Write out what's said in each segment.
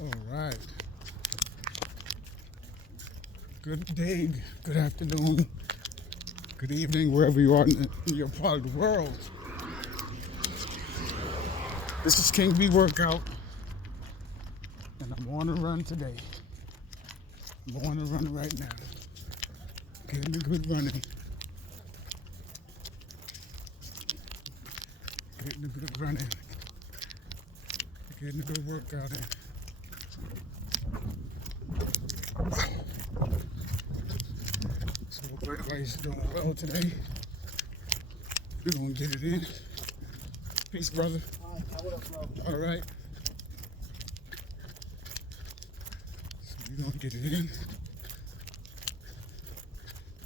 All right. Good day, good afternoon, good evening, wherever you are in your part of the world. This is King B Workout, and I'm on a run today. I'm on a run right now. Getting a good running. Getting a good running. Getting a good workout in. So everybody's doing well today. We're gonna get it in. Peace, brother. All right. So we're gonna get it in.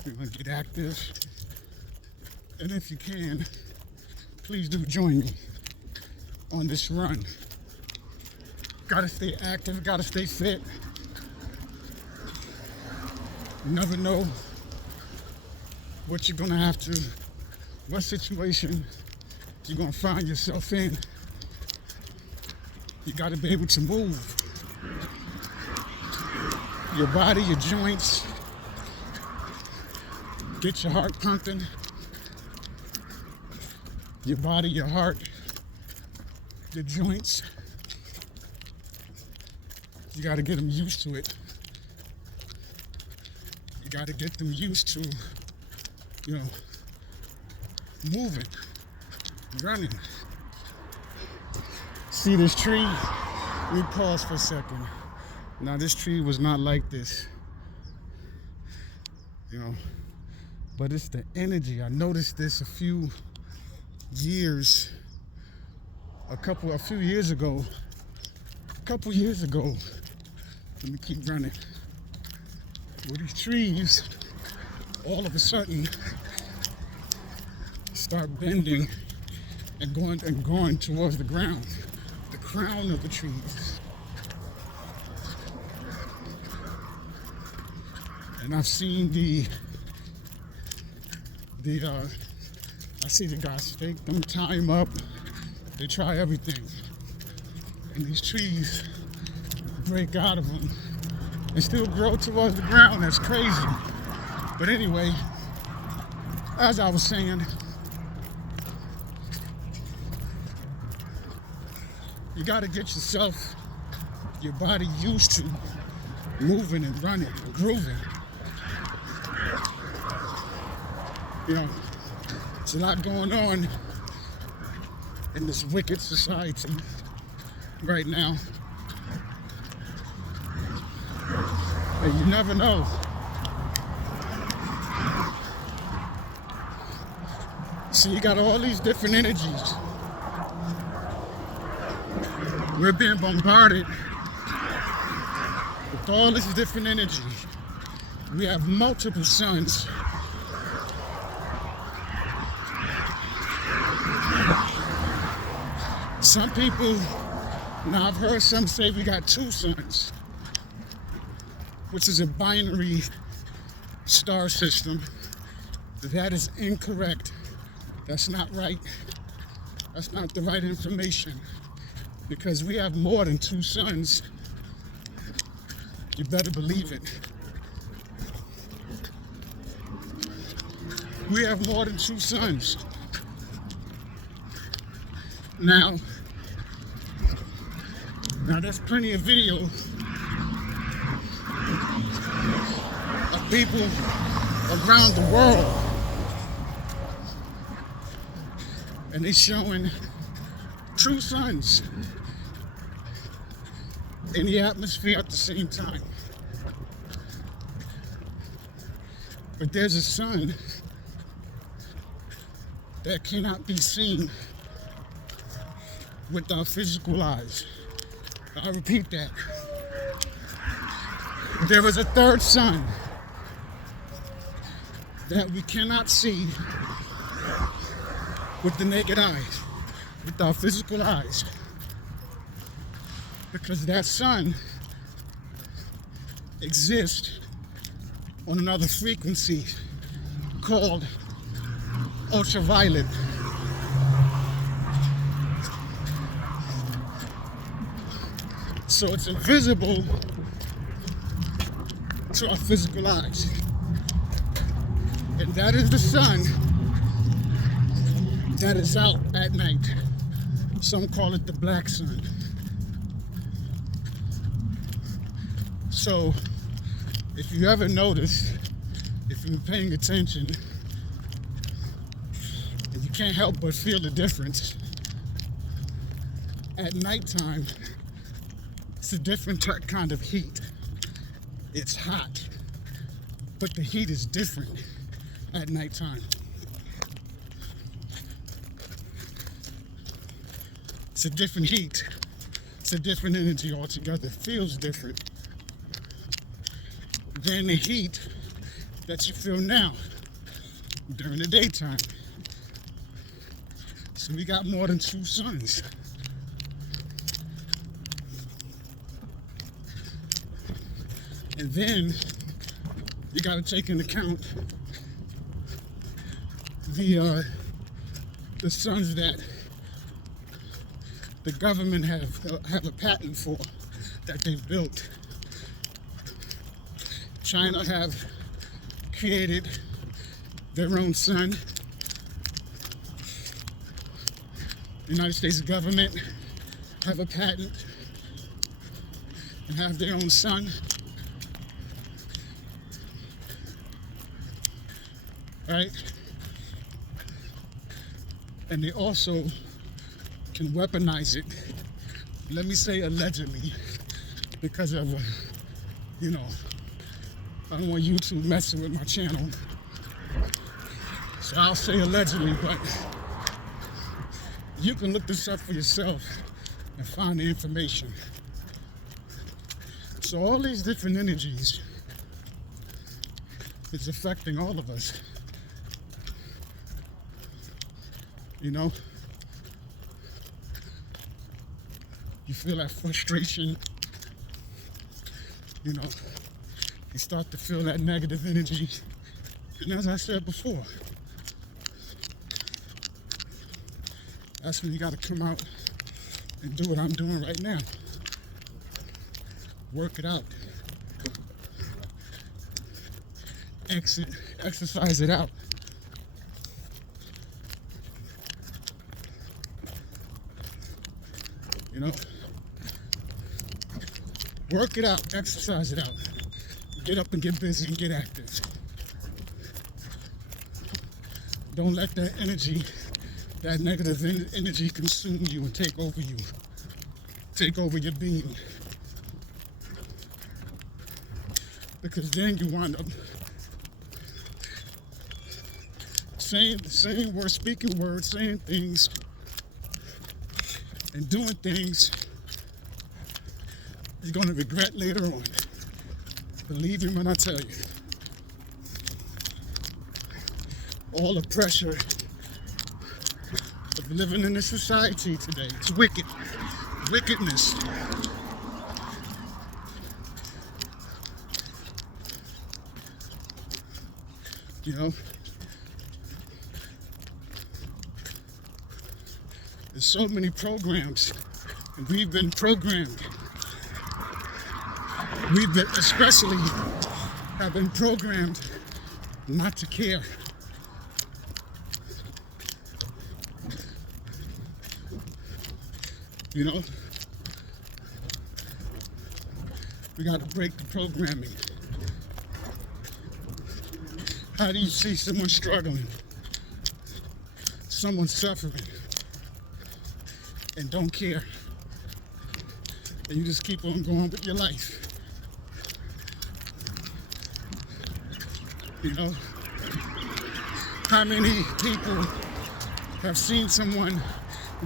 We're gonna get active. And if you can, please do join me on this run. Gotta stay active, gotta stay fit. You never know what you're gonna have to, what situation you're gonna find yourself in. You gotta be able to move your body, your joints, get your heart pumping, your body, your heart, your joints. You gotta get them used to it. You gotta get them used to, moving, running. See this tree? Let me pause for a second. Now this tree was not like this, but it's the energy. I noticed this a few years ago. Let me keep running. Well, these trees, all of a sudden, start bending and going towards the ground, the crown of the trees. And I've seen I see the guys stake them, tie them up. They try everything, and these trees break out of them and still grow towards the ground. That's crazy. But anyway, as I was saying, you got to get yourself, your body used to moving and running and grooving. There's a lot going on in this wicked society right now. And you never know. So you got all these different energies. We're being bombarded with all this different energy. We have multiple suns. Some people, now I've heard some say we got two suns, which is a binary star system. That is incorrect. That's not right. That's not the right information, because we have more than two suns. You better believe it. We have more than two suns. Now there's plenty of video of people around the world, and they're showing two suns in the atmosphere at the same time. But there's a sun that cannot be seen with our physical eyes. I repeat that. There is a third sun that we cannot see with the naked eyes, with our physical eyes, because that sun exists on another frequency called ultraviolet. So it's invisible to our physical eyes. And that is the sun that is out at night. Some call it the black sun. So if you ever notice, if you've been paying attention, and you can't help but feel the difference, at nighttime, it's a different kind of heat. It's hot, but the heat is different at nighttime. It's a different heat. It's a different energy altogether. It feels different than the heat that you feel now during the daytime. So we got more than two suns. And then you got to take into account the suns that the government have a patent for, that they've built. China have created their own sun. The United States government have a patent and have their own sun. Right? And they also can weaponize it. Let me say allegedly, because of, I don't want YouTube messing with my channel. So I'll say allegedly, but you can look this up for yourself and find the information. So all these different energies is affecting all of us. You feel that frustration, you start to feel that negative energy. And as I said before, that's when you got to come out and do what I'm doing right now. Work it out. Exercise it out. Work it out, exercise it out. Get up and get busy and get active. Don't let that energy, that negative energy consume you and take over you. Take over your being. Because then you wind up saying the same words, speaking words, saying things, and doing things you're going to regret later on. Believe me when I tell you. All the pressure of living in this society today, it's wicked. Wickedness. There's so many programs, and we've been programmed. We've been, especially, have been programmed not to care. We got to break the programming. How do you see someone struggling, someone suffering, and don't care? And you just keep on going with your life. How many people have seen someone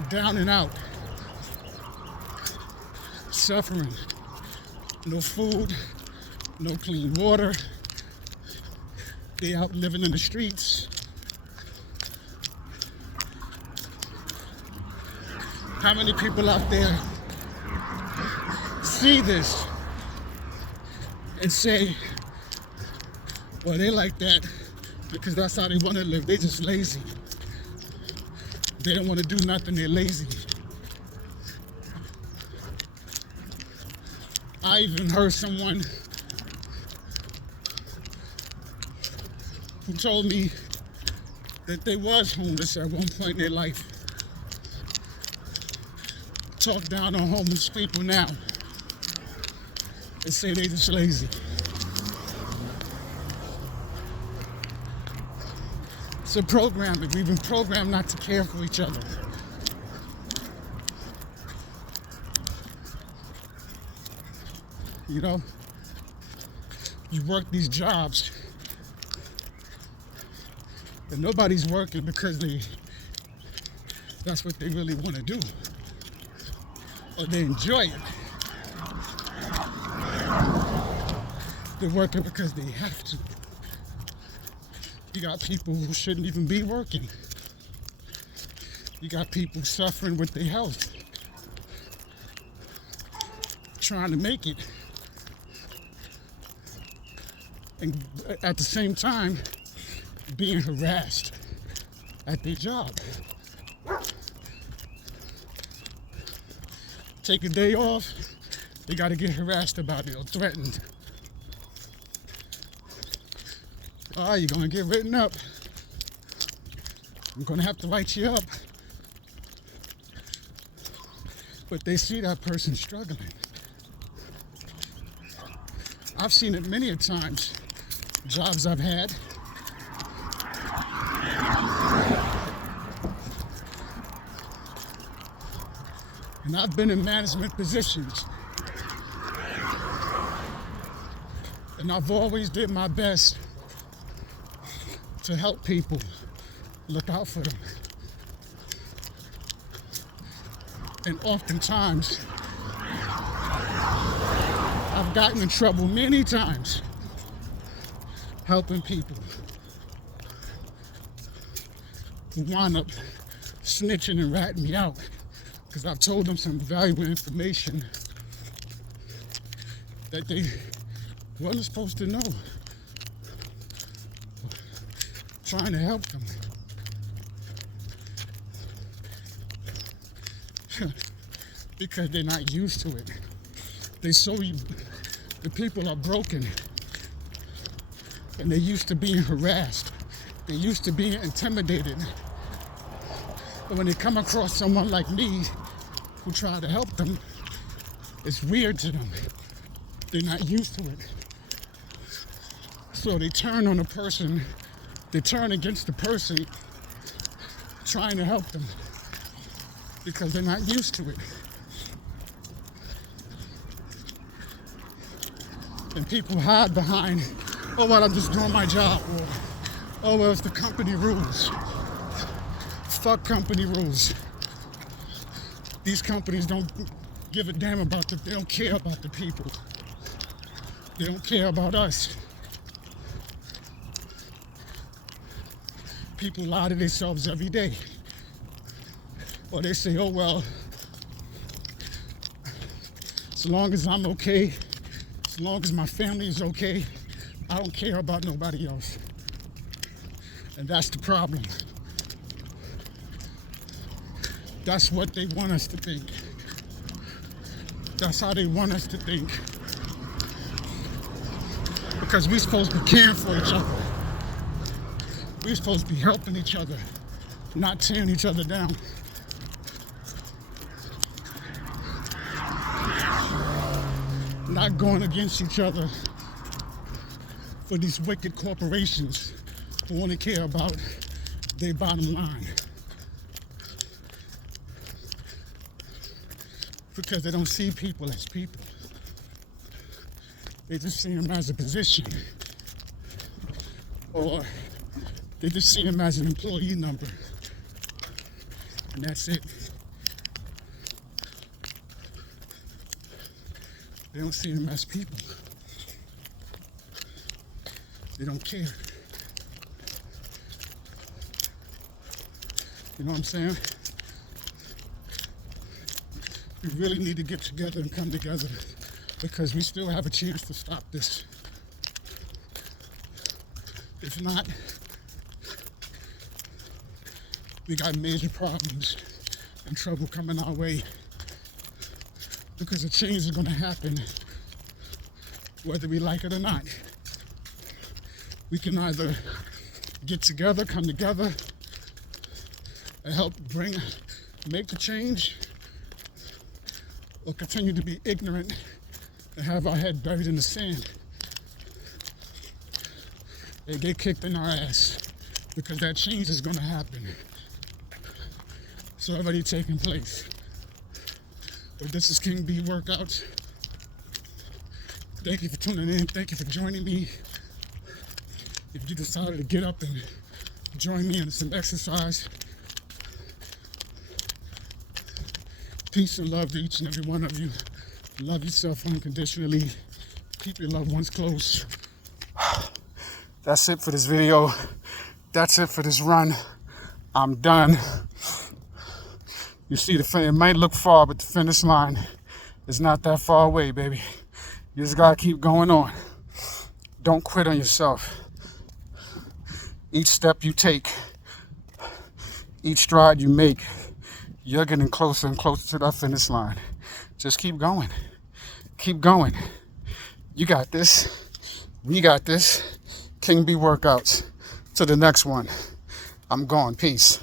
down and out, suffering, no food, no clean water, they out living in the streets? How many people out there see this and say, well, they like that because that's how they want to live. They just lazy. They don't want to do nothing. They're lazy. I even heard someone who told me that they was homeless at one point in their life. Talk down on homeless people now and say they just lazy. It's a programming. We've been programmed not to care for each other. You know, you work these jobs and nobody's working because that's what they really want to do or they enjoy it. They're working because they have to. You got people who shouldn't even be working. You got people suffering with their health, trying to make it. And at the same time, being harassed at their job. Take a day off, they gotta get harassed about it or threatened. Oh, you're gonna get written up. I'm gonna have to write you up. But they see that person struggling. I've seen it many a times. Jobs I've had. And I've been in management positions. And I've always did my best to help people, look out for them. And oftentimes, I've gotten in trouble many times helping people who wind up snitching and ratting me out because I've told them some valuable information that they wasn't supposed to know. Trying to help them. Because they're not used to it. The people are broken. And they're used to being harassed. They're used to being intimidated. But when they come across someone like me who try to help them, it's weird to them. They're not used to it. So they turn on the person. They turn against the person trying to help them because they're not used to it. And people hide behind, oh, well, I'm just doing my job. Or, oh, well, it's the company rules. Fuck company rules. These companies don't give a damn about they don't care about the people. They don't care about us. People lie to themselves every day. Or they say, oh, well, as long as I'm okay, as long as my family is okay, I don't care about nobody else. And that's the problem. That's what they want us to think. That's how they want us to think. Because we're supposed to be caring for each other. We're supposed to be helping each other, not tearing each other down. Not going against each other for these wicked corporations who only care about their bottom line. Because they don't see people as people. They just see them as a position. Or they just see them as an employee number. And that's it. They don't see them as people. They don't care. You know what I'm saying? We really need to get together and come together because we still have a chance to stop this. If not, we got major problems and trouble coming our way because the change is going to happen whether we like it or not. We can either get together, come together, and help make the change, or continue to be ignorant and have our head buried in the sand and get kicked in our ass, because that change is gonna happen. It's already taking place. But this is King B Workouts. Thank you for tuning in. Thank you for joining me. If you decided to get up and join me in some exercise, peace and love to each and every one of you. Love yourself unconditionally. Keep your loved ones close. That's it for this video. That's it for this run. I'm done. You see, it might look far, but the finish line is not that far away, baby. You just gotta keep going on. Don't quit on yourself. Each step you take, each stride you make, you're getting closer and closer to that finish line. Just keep going. Keep going. You got this. We got this. King B Workouts. To the next one. I'm gone. Peace.